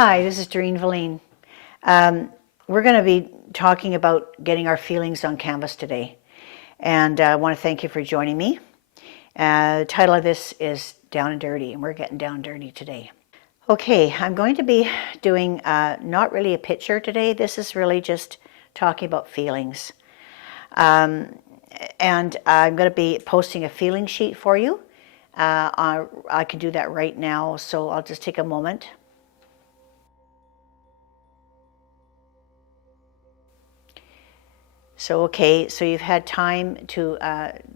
Hi, this is Doreen Velin. We're going to be talking about getting our feelings on canvas today. And I want to thank you for joining me. The title of this is Down and Dirty, and we're getting down and dirty today. Okay, I'm going to be doing not really a picture today. This is really just talking about feelings. And I'm going to be posting a feeling sheet for you. I can do that right now, so I'll just take a moment. So, okay, so you've had time to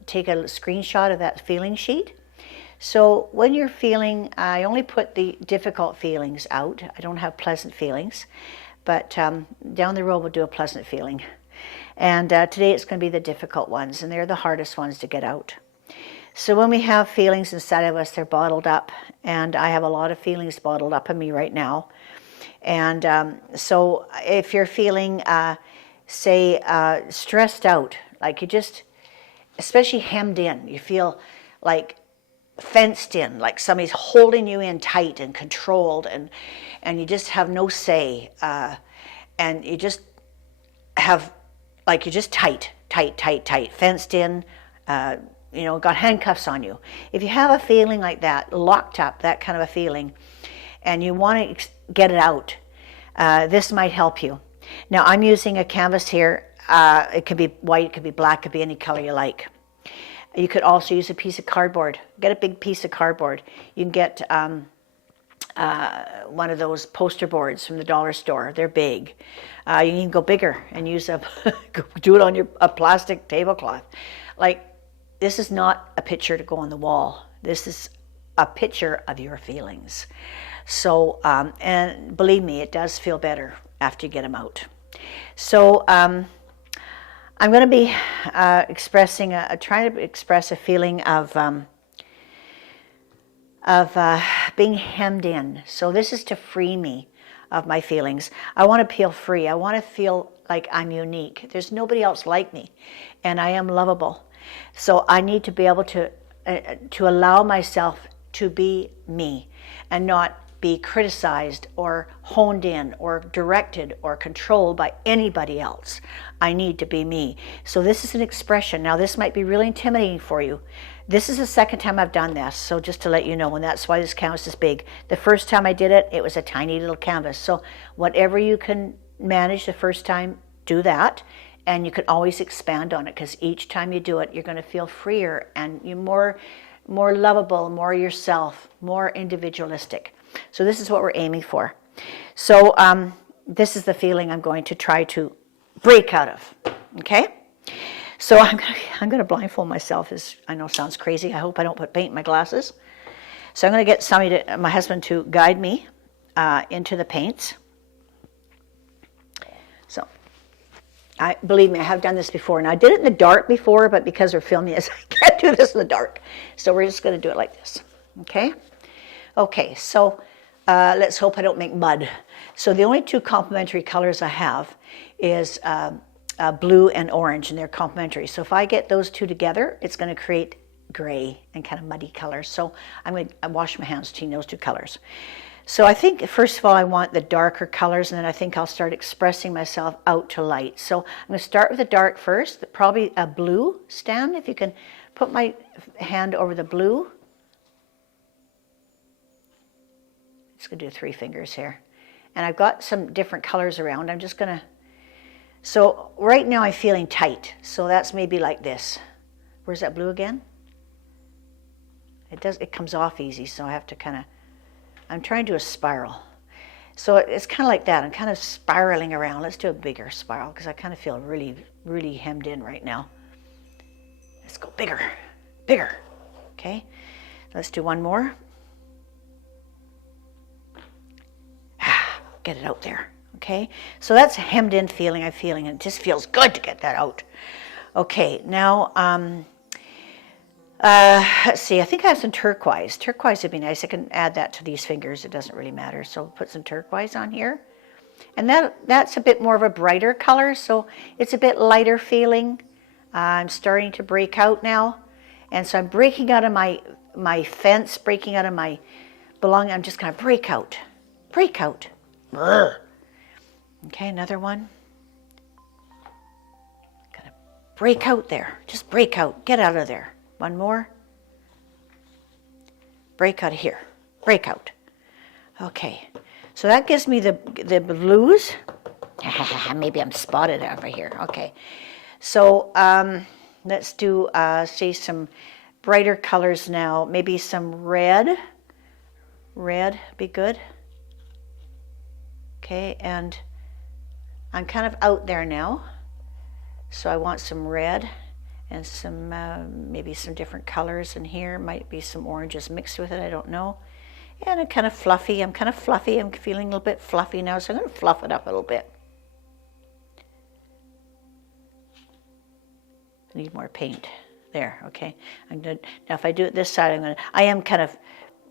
take a screenshot of that feeling sheet. So when you're feeling, I only put the difficult feelings out. I don't have pleasant feelings, but down the road we'll do a pleasant feeling. And today it's going to be the difficult ones, and they're the hardest ones to get out. So when we have feelings inside of us, they're bottled up, and I have a lot of feelings bottled up in me right now. And so if you're feeling say stressed out, like you just, especially hemmed in, you feel like fenced in, like somebody's holding you in tight and controlled, and you just have no say, and you just have, like, you're just tight, fenced in, got handcuffs on you. If you have a feeling like that, locked up, that kind of a feeling, and you want to get it out, this might help you. Now I'm using a canvas here. It could be white, it could be black, it could be any color you like. You could also use a piece of cardboard. Get a big piece of cardboard. You can get one of those poster boards from the dollar store. They're big. You can go bigger and use do it on a plastic tablecloth. Like, this is not a picture to go on the wall. This is a picture of your feelings. So, and believe me, it does feel better after you get them out. So I'm going to be trying to express a feeling of being hemmed in. So this is to free me of my feelings. I want to feel free. I want to feel like I'm unique. There's nobody else like me, and I am lovable. So I need to be able to allow myself to be me and not be criticized or honed in or directed or controlled by anybody else. I need to be me. So this is an expression. Now this might be really intimidating for you. This is the second time I've done this, so just to let you know, and that's why this canvas is big. The first time I did it, it was a tiny little canvas. So whatever you can manage the first time, do that. And you can always expand on it, because each time you do it, you're going to feel freer and you're more lovable, more yourself, more individualistic. So this is what we're aiming for. So this is the feeling I'm going to try to break out of. Okay? So I'm going to blindfold myself. I know sounds crazy. I hope I don't put paint in my glasses. So I'm going to get my husband to guide me into the paints. So believe me, I have done this before, and I did it in the dark before, but because we're filming this, I can't do this in the dark. So we're just going to do it like this. Okay? Okay, so let's hope I don't make mud. So the only two complementary colors I have is blue and orange, and they're complementary. So if I get those two together, it's going to create gray and kind of muddy colors. So I'm going to wash my hands between those two colors. So I think, first of all, I want the darker colors, and then I think I'll start expressing myself out to light. So I'm going to start with the dark first, probably a blue. Stan, if you can put my hand over the blue. Just going to do 3 fingers here. And I've got some different colors around. I'm just going to, so right now I'm feeling tight. So that's maybe like this. Where's that blue again? It comes off easy, so I have to kind of, I'm trying to do a spiral. So it's kind of like that. I'm kind of spiraling around. Let's do a bigger spiral, because I kind of feel really, really hemmed in right now. Let's go bigger, bigger. Okay, let's do one more. Get it out there. Okay, so that's a hemmed in feeling I'm feeling, and it just feels good to get that out. Okay, now let's see, I think I have some turquoise. Turquoise would be nice. I can add that to these fingers. It doesn't really matter. So put some turquoise on here. And that's a bit more of a brighter color, so it's a bit lighter feeling. I'm starting to break out now. And so I'm breaking out of my fence, breaking out of my belonging. I'm just going to break out. Break out. Brr. Okay, another one. Gotta break out there. Just break out. Get out of there. One more. Break out of here. Break out. Okay, so that gives me the blues. Maybe I'm spotted over here. Okay, so let's do, say, some brighter colors now. Maybe some red. Red be good. Okay, and I'm kind of out there now, so I want some red and some maybe some different colors in here. Might be some oranges mixed with it, I don't know. And I'm kind of fluffy. I'm feeling a little bit fluffy now, so I'm going to fluff it up a little bit. I need more paint. There, okay. Now if I do it this side, I am kind of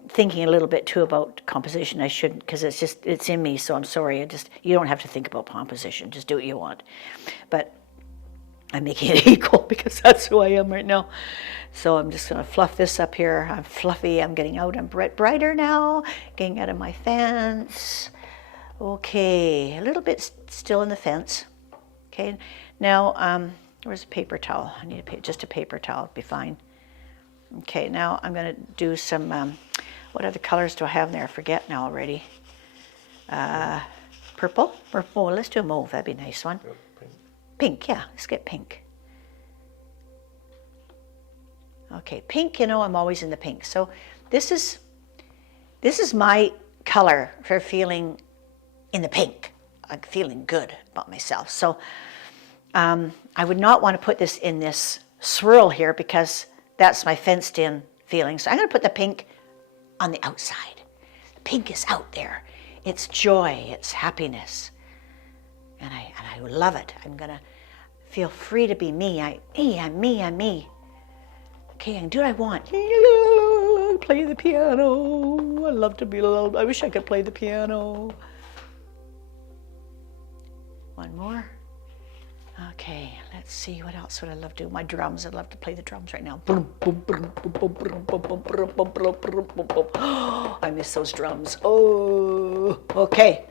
thinking a little bit too about composition. I shouldn't, because it's in me, so I'm sorry. You don't have to think about composition. Just do what you want. But I'm making it equal because that's who I am right now. So I'm just going to fluff this up here. I'm fluffy. I'm getting out. I'm brighter now. Getting out of my fence. Okay, a little bit still in the fence. Okay, now where's a paper towel? I need just a paper towel. It'd be fine. Okay, now I'm going to do some. What other colors do I have in there? I forget now already. Purple. Oh, let's do a mauve. That'd be a nice one. Pink, yeah, let's get pink. Okay, pink, I'm always in the pink. So this is my color for feeling in the pink, like feeling good about myself. So I would not want to put this in this swirl here because that's my fenced in feeling. So I'm going to put the pink on the outside. The pink is out there. It's joy, it's happiness. And I love it. I'm going to feel free to be me. I'm me. Okay, I can do what I want. Play the piano. I love to be loved. I wish I could play the piano. One more. Okay, let's see, what else would I love to do? My drums, I'd love to play the drums right now. I miss those drums. Oh, okay.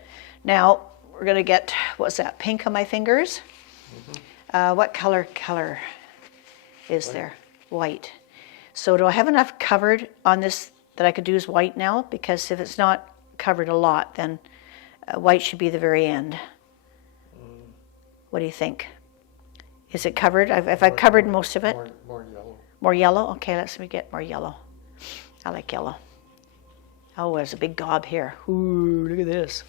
Now, we're gonna get, what's that, pink on my fingers? Mm-hmm. What color is white. There? White. So do I have enough covered on this that I could use white now? Because if it's not covered a lot, then white should be the very end. What do you think? Is it covered? I've covered most of it. More yellow. More yellow? Okay, let me get more yellow. I like yellow. Oh, there's a big gob here. Ooh, look at this.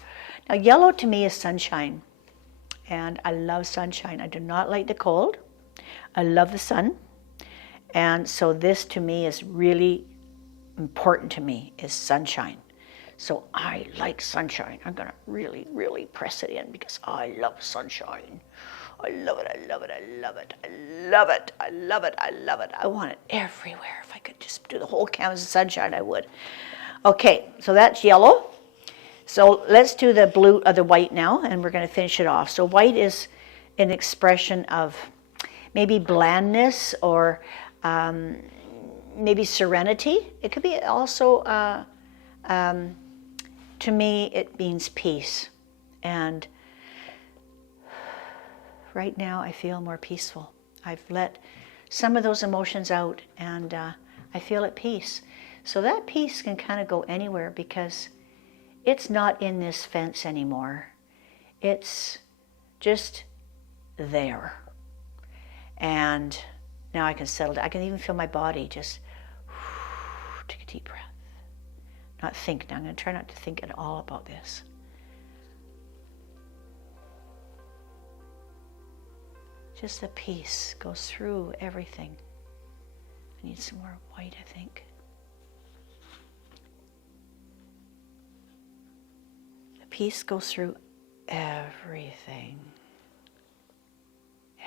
Now, yellow to me is sunshine. And I love sunshine. I do not like the cold. I love the sun. And so this to me is really important to me, is sunshine. So I like sunshine. I'm going to really, really press it in because I love sunshine. I love it, I love it, I love it, I love it, I love it, I love it. I want it everywhere. If I could just do the whole canvas of sunshine, I would. Okay, so that's yellow. So let's do the blue or the white now, and we're going to finish it off. So white is an expression of maybe blandness or maybe serenity. It could be also, to me, it means peace. And right now I feel more peaceful. I've let some of those emotions out and I feel at peace. So that peace can kind of go anywhere because it's not in this fence anymore. It's just there. And now I can settle down. I can even feel my body just take a deep breath. Not think. Now I'm going to try not to think at all about this. Just the peace goes through everything. I need some more white, I think. The peace goes through everything.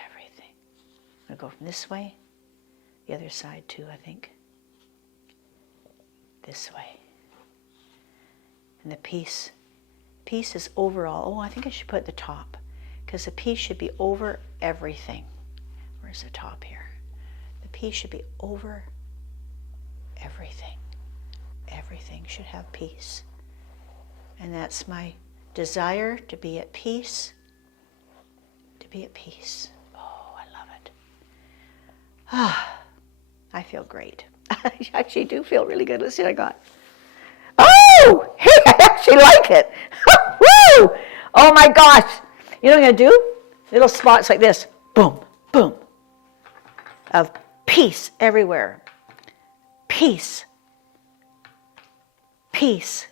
Everything. I'm going to go from this way, the other side too, I think. This way. And the peace is overall. Oh, I think I should put the top. Because the peace should be over everything. Where's the top here? The peace should be over everything. Everything should have peace. And that's my Desire to be at peace. To be at peace. Oh, I love it. Ah, I feel great. I actually do feel really good. Let's see what I got. Oh, hey, I actually like it. Woo! Oh my gosh. You know what I'm going to do? Little spots like this. Boom, boom. Of peace everywhere. Peace. Peace.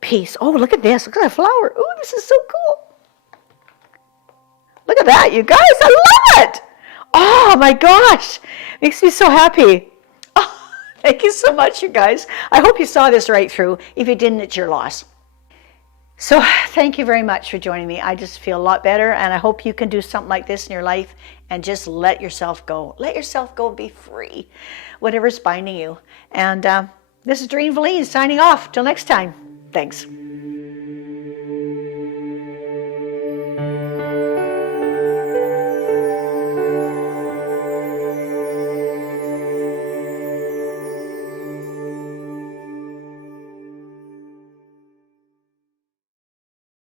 Peace. Oh, look at this. Look at that flower. Oh, this is so cool. Look at that, you guys. I love it. Oh my gosh. Makes me so happy. Oh, thank you so much, you guys. I hope you saw this right through. If you didn't, it's your loss. So thank you very much for joining me. I just feel a lot better, and I hope you can do something like this in your life and just let yourself go. Let yourself go and be free, whatever's binding you. And this is Doreen Velin signing off. Till next time. Thanks.